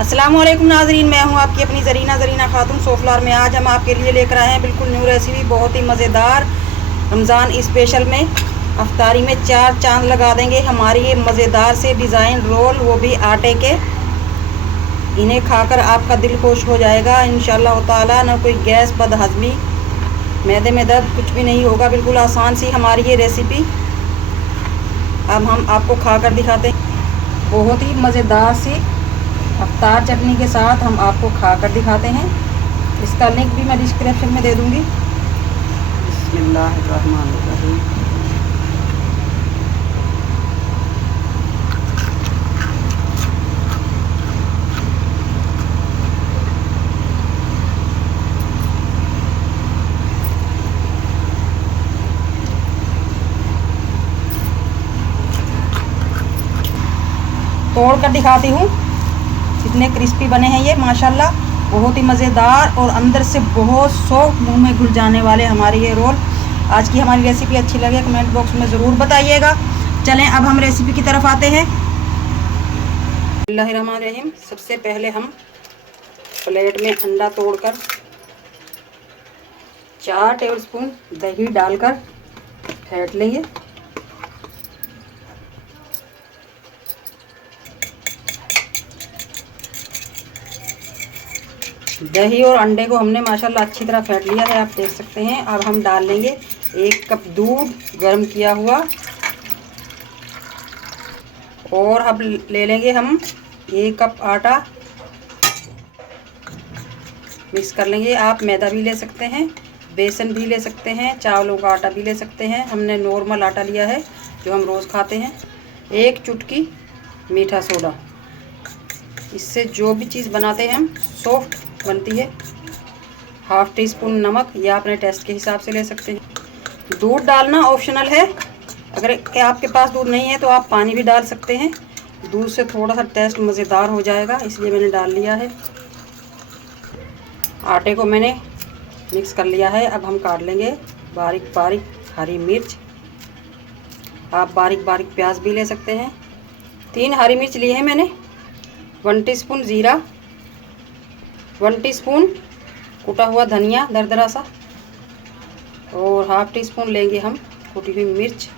अस्सलाम वालेकुम नाजरीन, मैं हूं आपकी अपनी ज़रीना खातून सोफलार में। आज हम आपके लिए लेकर आए हैं बिल्कुल न्यू रेसिपी, बहुत ही मज़ेदार। रमज़ान स्पेशल में अफ्तारी में चार चांद लगा देंगे हमारी ये मज़ेदार से डिज़ाइन रोल, वो भी आटे के। इन्हें खाकर आपका दिल खुश हो जाएगा इंशाअल्लाह ताला। ना कोई गैस, बदहज़मी, मैदे में दर्द कुछ भी नहीं होगा। बिल्कुल आसान सी हमारी ये रेसिपी अब हम आपको खाकर दिखाते हैं। बहुत ही मज़ेदार सी अफ्तार चटनी के साथ हम आपको खाकर दिखाते हैं। इसका लिंक भी मैं डिस्क्रिप्शन में दे दूंगी। बिस्मिल्लाहिर्रहमानिर्रहीम। तोड़ कर दिखाती हूँ कितने क्रिस्पी बने हैं ये माशाल्लाह। बहुत ही मज़ेदार और अंदर से बहुत सॉफ्ट, मुंह में घुल जाने वाले हमारे ये रोल। आज की हमारी रेसिपी अच्छी लगे कमेंट बॉक्स में ज़रूर बताइएगा। चलें अब हम रेसिपी की तरफ आते हैं। बिस्मिल्लाहिर्रहमानिर्रहीम। सबसे पहले हम प्लेट में अंडा तोड़कर 4 टेबलस्पून दही डालकर फेंट लेंगे। दही और अंडे को हमने माशाल्लाह अच्छी तरह फेंट लिया है, आप देख सकते हैं। अब हम डाल लेंगे 1 कप दूध गर्म किया हुआ, और अब ले लेंगे हम 1 कप आटा। मिक्स कर लेंगे। आप मैदा भी ले सकते हैं, बेसन भी ले सकते हैं, चावलों का आटा भी ले सकते हैं। हमने नॉर्मल आटा लिया है जो हम रोज़ खाते हैं। 1 चुटकी मीठा सोडा, इससे जो भी चीज़ बनाते हैं हम सॉफ्ट बनती है। 1/2 टीस्पून नमक, या अपने टेस्ट के हिसाब से ले सकते हैं। दूध डालना ऑप्शनल है, अगर आपके पास दूध नहीं है तो आप पानी भी डाल सकते हैं। दूध से थोड़ा सा टेस्ट मज़ेदार हो जाएगा, इसलिए मैंने डाल लिया है। आटे को मैंने मिक्स कर लिया है। अब हम काट लेंगे बारीक बारीक हरी मिर्च। आप बारीक बारीक प्याज भी ले सकते हैं। 3 हरी मिर्च लिए हैं मैंने। 1 टीस्पून ज़ीरा, 1 टीस्पून कुटा हुआ धनिया दरदरा सा, और 1/2 टीस्पून लेंगे हम कुटी हुई मिर्च।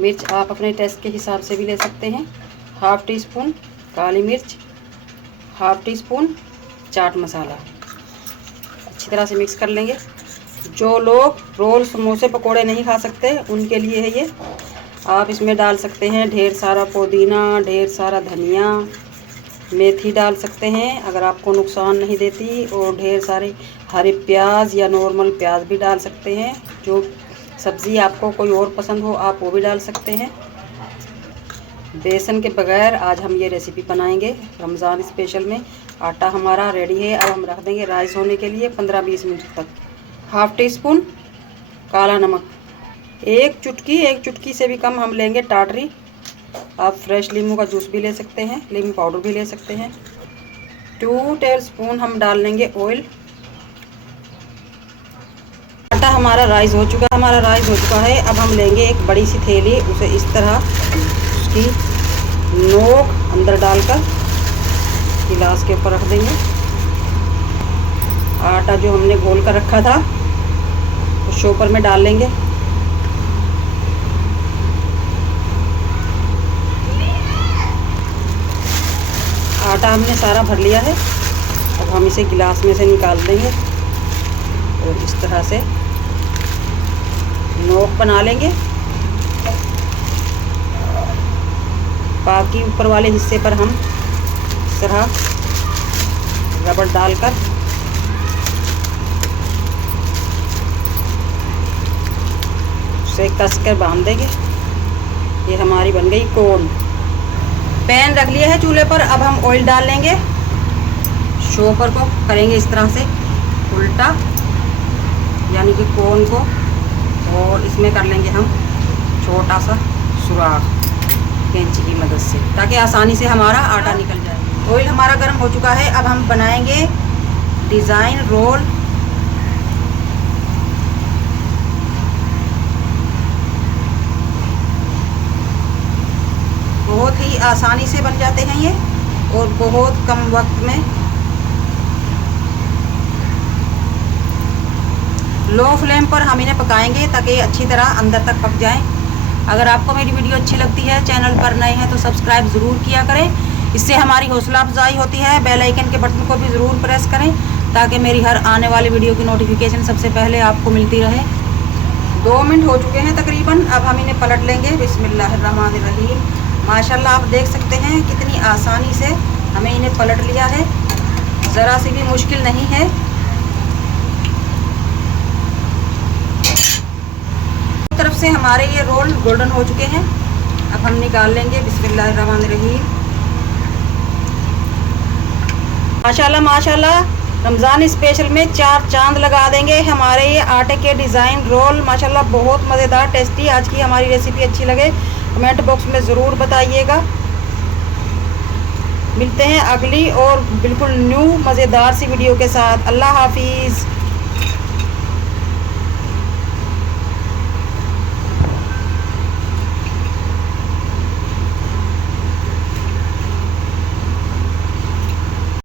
मिर्च आप अपने टेस्ट के हिसाब से भी ले सकते हैं। 1/2 टीस्पून काली मिर्च, 1/2 टीस्पून चाट मसाला। अच्छी तरह से मिक्स कर लेंगे। जो लोग रोल, समोसे, पकोड़े नहीं खा सकते उनके लिए है ये। आप इसमें डाल सकते हैं ढेर सारा पुदीना, ढेर सारा धनिया, मेथी डाल सकते हैं अगर आपको नुकसान नहीं देती, और ढेर सारे हरे प्याज या नॉर्मल प्याज भी डाल सकते हैं। जो सब्ज़ी आपको कोई और पसंद हो आप वो भी डाल सकते हैं। बेसन के बगैर आज हम ये रेसिपी बनाएंगे रमज़ान स्पेशल में। आटा हमारा रेडी है। अब हम रख देंगे राइस होने के लिए 15-20 मिनट तक। 1/2 टीस्पून काला नमक, 1 चुटकी से भी कम हम लेंगे टाटरी। आप फ्रेश नींबू का जूस भी ले सकते हैं, नींबू पाउडर भी ले सकते हैं। 2 टेबलस्पून हम डाल लेंगे ऑयल। आटा हमारा राइस हो चुका है। अब हम लेंगे एक बड़ी सी थैली, उसे इस तरह उसकी नोक अंदर डालकर गिलास के ऊपर रख देंगे। आटा जो हमने घोल कर रखा था उस शोपर में डाल लेंगे। आटा हमने सारा भर लिया है। अब हम इसे गिलास में से निकाल देंगे और इस तरह से नोक बना लेंगे। बाकी ऊपर वाले हिस्से पर हम इस तरह रबड़ डालकर उसे कस कर बांध देंगे। ये हमारी बन गई कोन। पैन रख लिया है चूल्हे पर। अब हम ऑयल डाल लेंगे। शोपर को करेंगे इस तरह से उल्टा, यानी कि कोन को, और इसमें कर लेंगे हम छोटा सा सुराख कैंची की मदद से, ताकि आसानी से हमारा आटा निकल जाए। ऑयल हमारा गर्म हो चुका है। अब हम बनाएंगे डिज़ाइन रोल। बहुत ही आसानी से बन जाते हैं ये। और बहुत कम वक्त में। लो फ्लेम पर हम इन्हें पकाएंगे ताकि अच्छी तरह अंदर तक पक जाएं। अगर आपको मेरी वीडियो अच्छी लगती है, चैनल पर नए हैं तो सब्सक्राइब ज़रूर किया करें, इससे हमारी हौसला अफजाई होती है। बेल आइकन के बटन को भी ज़रूर प्रेस करें ताकि मेरी हर आने वाली वीडियो की नोटिफिकेशन सबसे पहले आपको मिलती रहे। 2 मिनट हो चुके हैं तकरीबन। अब हम इन्हें पलट लेंगे। बिस्मिल्लाहिर्रहमानिर्रहीम। माशाल्लाह आप देख सकते हैं कितनी आसानी से हमें इन्हें पलट लिया है, ज़रा सी भी मुश्किल नहीं है। तरफ से हमारे ये रोल गोल्डन हो चुके हैं। अब हम निकाल लेंगे। बिस्मिल्लाहिर्रहमानिर्रहीम। माशाल्लाह माशाल्लाह, रमज़ान स्पेशल में 4 चांद लगा देंगे हमारे ये आटे के डिज़ाइन रोल। माशाल्लाह बहुत मज़ेदार टेस्टी। आज की हमारी रेसिपी अच्छी लगे कमेंट बॉक्स में ज़रूर बताइएगा। मिलते हैं अगली और बिल्कुल न्यू मज़ेदार सी वीडियो के साथ। अल्लाह हाफिज़।